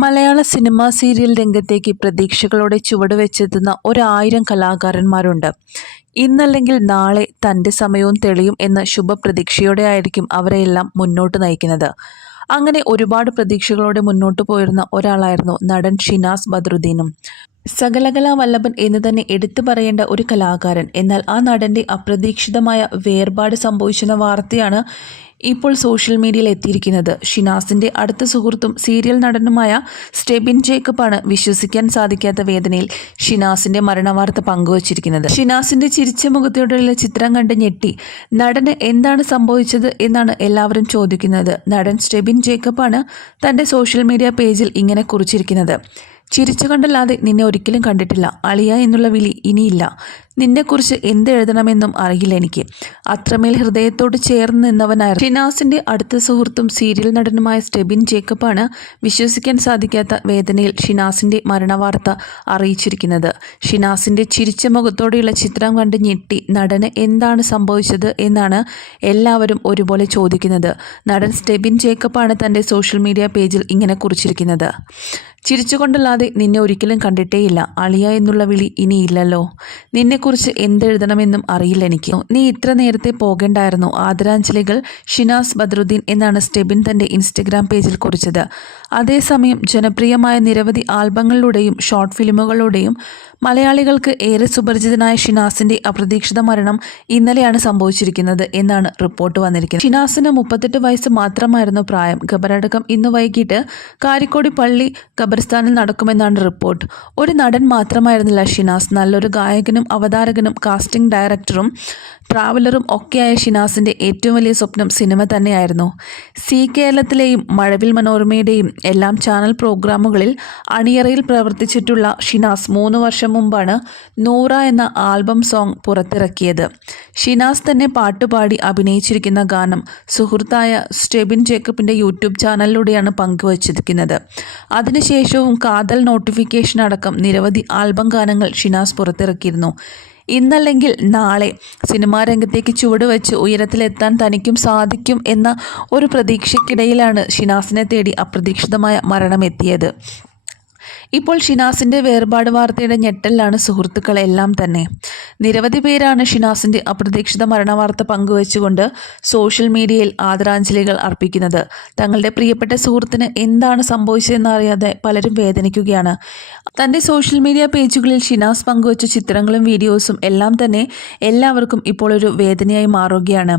മലയാള cinema serial രംഗത്തേക്ക് പ്രതീക്ഷകളോടെ ചുവടുവെച്ചെത്തുന്ന 1000 കലാകാരന്മാരുണ്ട്. ഇന്നല്ലെങ്കിൽ നാളെ തൻ്റെ സമയവും തെളിയും എന്ന ശുഭപ്രതീക്ഷയോടെ ആയിരിക്കും അവരെയെല്ലാം മുന്നോട്ട് നയിക്കുന്നത്. അങ്ങനെ ഒരുപാട് പ്രതീക്ഷകളോടെ മുന്നോട്ട് പോയിരുന്ന ഒരാളായിരുന്നു നടൻ ഷിനാസ് ബദ്രുദ്ദീനും. സകലകലാ വല്ലഭൻ എന്ന് തന്നെ എടുത്തു പറയേണ്ട ഒരു കലാകാരൻ. എന്നാൽ ആ നടൻ്റെ അപ്രതീക്ഷിതമായ വേർപാട് സംഭവിച്ചെന്ന വാർത്തയാണ് ഇപ്പോൾ സോഷ്യൽ മീഡിയയിൽ എത്തിയിരിക്കുന്നത്. ഷിനാസിൻ്റെ അടുത്ത സുഹൃത്തും സീരിയൽ നടനുമായ സ്റ്റെബിൻ ജേക്കബാണ് വിശ്വസിക്കാൻ സാധിക്കാത്ത വേദനയിൽ ഷിനാസിൻ്റെ മരണവാർത്ത പങ്കുവച്ചിരിക്കുന്നത്. ഷിനാസിൻ്റെ ചിരിച്ച മുഖത്തോടെയുള്ള ചിത്രം കണ്ട് ഞെട്ടി നടന് എന്താണ് സംഭവിച്ചത് എന്നാണ് എല്ലാവരും ചോദിക്കുന്നത്. നടൻ സ്റ്റെബിൻ ജേക്കബാണ് തൻ്റെ സോഷ്യൽ മീഡിയ പേജിൽ ഇങ്ങനെ കുറിച്ചിരിക്കുന്നത്. ചിരിച്ചു കണ്ടല്ലാതെ നിന്നെ ഒരിക്കലും കണ്ടിട്ടില്ല. അളിയ എന്നുള്ള വിളി ഇനിയില്ല. നിന്നെക്കുറിച്ച് എന്തെഴുതണമെന്നും അറിയില്ല എനിക്ക്. അത്രമേൽ ഹൃദയത്തോട് ചേർന്ന് നിന്നവനായിരുന്നു. ഷിനാസിൻ്റെ അടുത്ത സുഹൃത്തും സീരിയൽ നടനുമായ സ്റ്റെബിൻ ജേക്കബാണ് വിശ്വസിക്കാൻ സാധിക്കാത്ത വേദനയിൽ ഷിനാസിൻ്റെ മരണവാർത്ത അറിയിച്ചിരിക്കുന്നത്. ഷിനാസിൻ്റെ ചിരിച്ച മുഖത്തോടെയുള്ള ചിത്രം കണ്ട് ഞെട്ടി നടന് എന്താണ് സംഭവിച്ചത് എന്നാണ് എല്ലാവരും ഒരുപോലെ ചോദിക്കുന്നത്. നടൻ സ്റ്റെബിൻ ജേക്കബാണ് തൻ്റെ സോഷ്യൽ മീഡിയ പേജിൽ ഇങ്ങനെ കുറിച്ചിരിക്കുന്നത്. ചിരിച്ചുകൊണ്ടല്ലാതെ നിന്നെ ഒരിക്കലും കണ്ടിട്ടേയില്ല. അളിയ എന്നുള്ള വിളി ഇനിയില്ലല്ലോ. നിന്നെക്കുറിച്ച് എന്തെഴുതണമെന്നും അറിയില്ല എനിക്ക്. നീ ഇത്ര നേരത്തെ പോകേണ്ടായിരുന്നു. ആദരാഞ്ജലികൾ ഷിനാസ് ബദ്രുദ്ദീൻ എന്നാണ് സ്റ്റെബിൻ തൻ്റെ ഇൻസ്റ്റഗ്രാം പേജിൽ കുറിച്ചത്. അതേസമയം ജനപ്രിയമായ നിരവധി ആൽബങ്ങളിലൂടെയും ഷോർട്ട് ഫിലിമുകളിലൂടെയും മലയാളികൾക്ക് ഏറെ സുപരിചിതനായ ഷിനാസിൻ്റെ അപ്രതീക്ഷിത മരണം ഇന്നലെയാണ് സംഭവിച്ചിരിക്കുന്നത് എന്നാണ് റിപ്പോർട്ട് വന്നിരിക്കുന്നത്. ഷിനാസിന് 38 വയസ്സ് മാത്രമായിരുന്നു പ്രായം. ഖബറടക്കം ഇന്ന് വൈകിട്ട് കാരിക്കോടി പള്ളി ഖബർസ്ഥാനിൽ നടക്കുമെന്നാണ് റിപ്പോർട്ട്. ഒരു നടൻ മാത്രമായിരുന്നില്ല ഷിനാസ്. നല്ലൊരു ഗായകനും അവതാരകനും കാസ്റ്റിംഗ് ഡയറക്ടറും ട്രാവലറും ഒക്കെയായ ഷിനാസിൻ്റെ ഏറ്റവും വലിയ സ്വപ്നം സിനിമ തന്നെയായിരുന്നു. സി കേരളത്തിലെയും മഴവിൽ മനോരമയുടെയും എല്ലാം ചാനൽ പ്രോഗ്രാമുകളിൽ അണിയറയിൽ പ്രവർത്തിച്ചിട്ടുള്ള ഷിനാസ് 3 വർഷം മുമ്പാണ് നൂറ എന്ന ആൽബം സോങ് പുറത്തിറക്കിയത്. ഷിനാസ് തന്നെ പാട്ടുപാടി അഭിനയിച്ചിരിക്കുന്ന ഗാനം സുഹൃത്തായ സ്റ്റെബിൻ ജേക്കബിൻ്റെ യൂട്യൂബ് ചാനലിലൂടെയാണ് പങ്കുവച്ചിരിക്കുന്നത്. അതിനുശേഷവും കാതൽ, നോട്ടിഫിക്കേഷൻ അടക്കം നിരവധി ആൽബം ഗാനങ്ങൾ ഷിനാസ് പുറത്തിറക്കിയിരുന്നു. ഇന്നല്ലെങ്കിൽ നാളെ സിനിമാ രംഗത്തേക്ക് ചുവടുവെച്ച് ഉയരത്തിലെത്താൻ തനിക്കും സാധിക്കും എന്ന ഒരു പ്രതീക്ഷയ്ക്കിടയിലാണ് ഷിനാസിനെ തേടി അപ്രതീക്ഷിതമായ മരണമെത്തിയത്. ഇപ്പോൾ ഷിനാസിൻ്റെ വേർപാട് വാർത്തയുടെ ഞെട്ടലിലാണ് സുഹൃത്തുക്കളെല്ലാം തന്നെ. നിരവധി പേരാണ് ഷിനാസിൻ്റെ അപ്രതീക്ഷിത മരണവാർത്ത പങ്കുവച്ചുകൊണ്ട് സോഷ്യൽ മീഡിയയിൽ ആദരാഞ്ജലികൾ അർപ്പിക്കുന്നത്. തങ്ങളുടെ പ്രിയപ്പെട്ട സുഹൃത്തിന് എന്താണ് സംഭവിച്ചതെന്നറിയാതെ പലരും വേദനിക്കുകയാണ്. തൻ്റെ സോഷ്യൽ മീഡിയ പേജുകളിൽ ഷിനാസ് പങ്കുവച്ച ചിത്രങ്ങളും വീഡിയോസും എല്ലാം തന്നെ എല്ലാവർക്കും ഇപ്പോൾ ഒരു വേദനയായി മാറുകയാണ്.